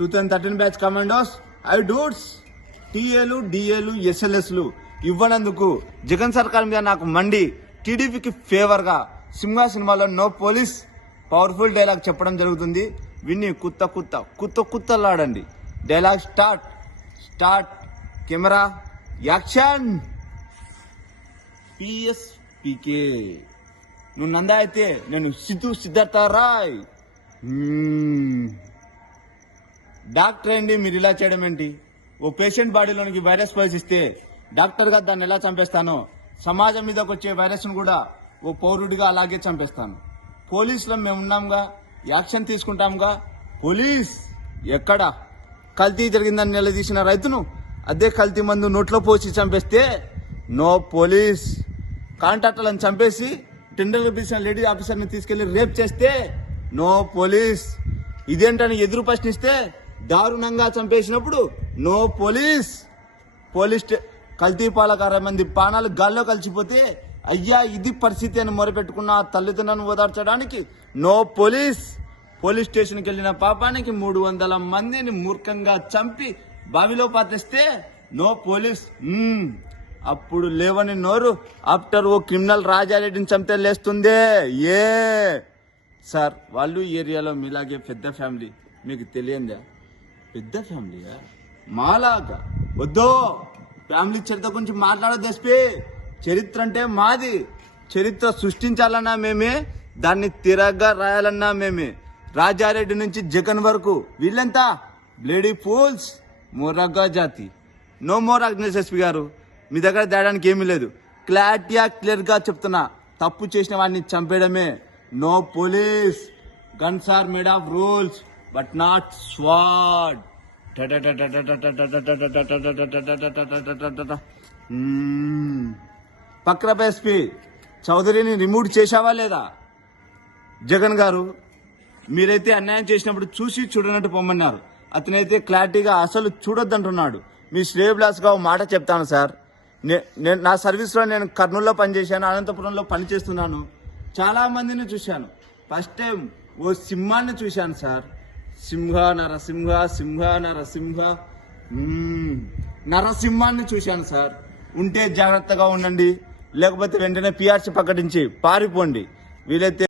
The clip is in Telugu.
2013 బ్యాచ్ కమాండోస్ అవి డూట్స్ టీఏలు డిఏలు ఎస్ఎల్ఎస్లు ఇవ్వనందుకు జగన్ సర్కార్ మీద నాకు మండి టీడీపీకి ఫేవర్ గా సింహ సినిమాలో నో పోలీస్ పవర్ఫుల్ డైలాగ్ చెప్పడం జరుగుతుంది. విన్ని కుత్తలాడండి. Dialogue start camera action. పిఎస్పికే నువ్వు నందా అయితే నేను సిద్ధార్థ రాయ్. డాక్టర్ ఏంటి మీరు ఇలా చేయడం ఏంటి? ఓ పేషెంట్ బాడీలోనికి వైరస్ ప్రవేశిస్తే డాక్టర్ గా దాన్ని ఎలా చంపేస్తానో సమాజం మీదకి వచ్చే వైరస్ ను కూడా ఓ పౌరుడిగా అలాగే చంపేస్తాను. పోలీసులో మేము ఉన్నాంగా, యాక్షన్ తీసుకుంటాంగా. పోలీస్ ఎక్కడ? కల్తీ జరిగిందని నిలదీసిన రైతును అదే కల్తీ మందు నోట్లో పోసి చంపేస్తే నో పోలీస్. కాంట్రాక్టర్లను చంపేసి టెండర్లు పిలిచిన లేడీ ఆఫీసర్ని తీసుకెళ్లి రేప్ చేస్తే నో పోలీస్. ఇదేంటని ఎదురు ప్రశ్నిస్తే దారుణంగా చంపేసినప్పుడు నో పోలీస్. కల్తీ పాలకు 60 మంది ప్రాణాలు గాల్లో కలిసిపోతే అయ్యా ఇది పరిస్థితి అని మొరపెట్టుకున్న తల్లిదండ్రులను ఓదార్చడానికి నో పోలీస్. పోలీస్ స్టేషన్కి వెళ్లిన పాపానికి 300 మందిని మూర్ఖంగా చంపి బావిలో పాతేస్తే నో పోలీస్. అప్పుడు లేవని నోరు ఆఫ్టర్ ఓ క్రిమినల్ రాజారెడ్డిని చంపితే లేస్తుందే. ఏ సార్ వాళ్ళు ఏరియాలో మీలాగే పెద్ద ఫ్యామిలీ, మీకు తెలియందా? పెద్ద ఫ్యామిలీయా? మాలాగా వద్దో. ఫ్యామిలీ చరిత్ర గురించి మాట్లాడొద్దు ఎస్పీ. చరిత్ర అంటే మాది. చరిత్ర సృష్టించాలన్నా మేమే, దాన్ని తిరగ్గా రాయాలన్నా మేమే. రాజారెడ్డి నుంచి జగన్ వరకు వీళ్ళంతా బ్లేడీ ఫూల్స్, మొరగా జాతి. నో మోర్ అగ్నేష్ ఎస్పీ గారు, మీ దగ్గర తేడానికి ఏమీ లేదు. క్లియర్ గా చెప్తున్నా, తప్పు చేసిన వాడిని చంపేయడమే. No police. Guns are made of rules but not squad. పక్రప్ ఎస్పీ చౌదరిని రిమూవ్ చేశావా లేదా? జగన్ గారు మీరైతే అన్యాయం చేసినప్పుడు చూసి చూడనట్టు పొమ్మన్నారు. అతనైతే క్లారిటీగా అసలు చూడొద్దంటున్నాడు. మీ శ్రేయబ్లాస్ గా మాట చెప్తాను సార్. నా సర్వీస్లో నేను కర్నూలులో పనిచేశాను, అనంతపురంలో పనిచేస్తున్నాను. చాలా మందిని చూశాను. ఫస్ట్ టైం ఓ సింహాన్ని చూశాను సార్. నరసింహాన్ని చూశాను సార్. ఉంటే జాగ్రత్తగా ఉండండి, లేకపోతే వెంటనే పిఆర్సీ ప్రకటించి పారిపోండి. వీలైతే